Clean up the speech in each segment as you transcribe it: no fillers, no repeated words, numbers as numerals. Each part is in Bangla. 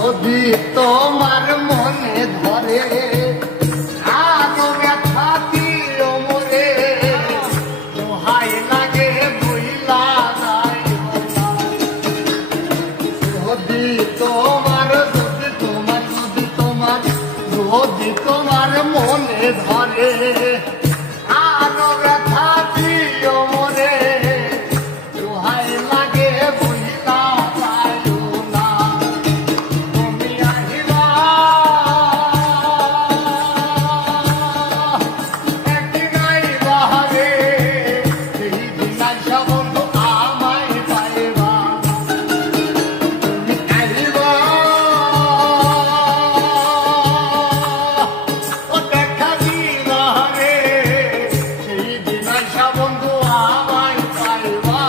যদি তোমার মনে ধরে আরো ব্যথা দিও মোরে দোহাই লাগে ভুইলা যাইও না। যদি তোমার মনে ধরে আরো ব্যথা দিও মোরে দোহাই লাগে ভুইলা যাইও না। তুমি আহিবা একদিন আইবা রে সেই দিন আইসা বন্ধু আমায় পাইবা। তুমি আহিবা দেখা দিবা রে সেই দিন আইসা বন্ধু আমায় পাইবা।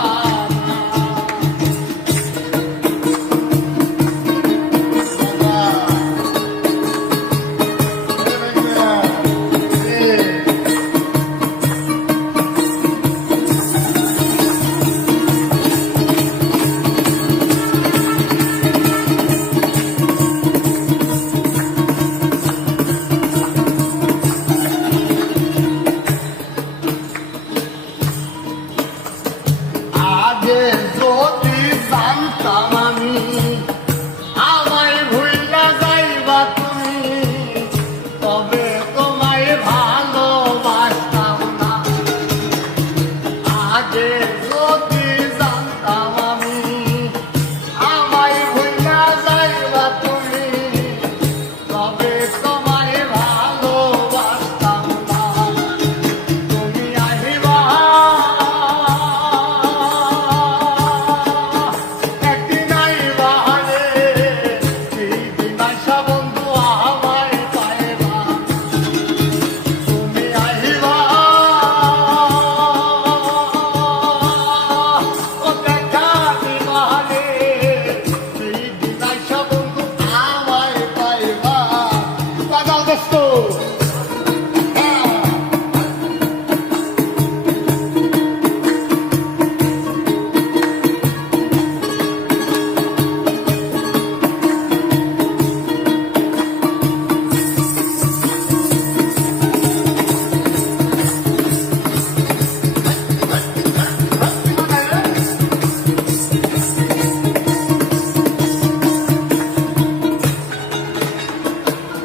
আগে যদি জানতাম আমি আমায় ভুইলা যাইবা তুমি তবে তোমায় ভালোবাসতাম না। আগে যদি জানতাম আমি আমায় ভুইলা যাইবা তুমি তবে তোমায় ভালোবাসতাম না। তুমি আহিবা একদিন আইবা রে সেই দিন আইসা বন্ধু আমায় পাইবা। তুমি আহিবা দেখা দিবা রে সেই দিন আইসা বন্ধু আমায় পাইবা। বাজাও দোস্ত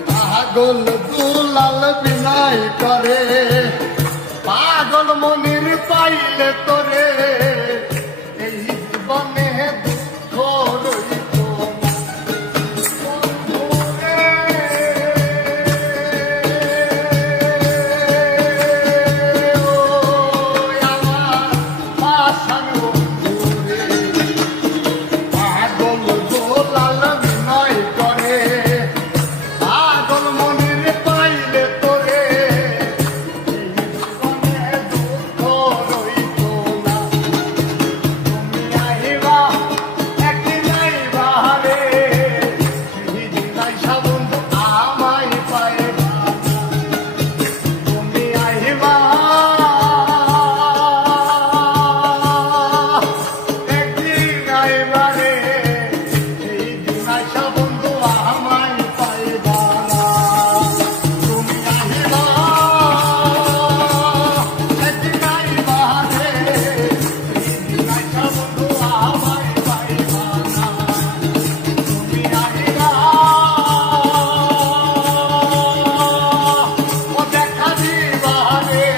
পাগল দুলাল বিনাই করে পাগল মনির পাইলে তোরে এই জীবনে দুঃখ রইত না। বন্ধু রে, ওই আমার পাশানো বন্ধু রে। পাগল দুলাল বিনয় করে পাগল মনির পাইলে তোরে এই জীবনে দুঃখ রইত না। তুমি আহিবা একদিন আইবা রে সেই দিন আইসা বন্ধু আমায় পাইবা। তুমি আহিবা একদিন আইবা রে সেই দিন আইসা বন্ধু আমায় পাইবা না। তুমি আহিবা একদিন আইবা রে সেই দিন আইসা বন্ধু আমায় পাইবা না। তুমি আহিবা দেখা দিবা রে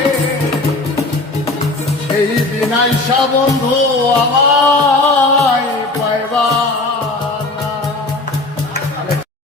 সেই দিন আইসা বন্ধু আমার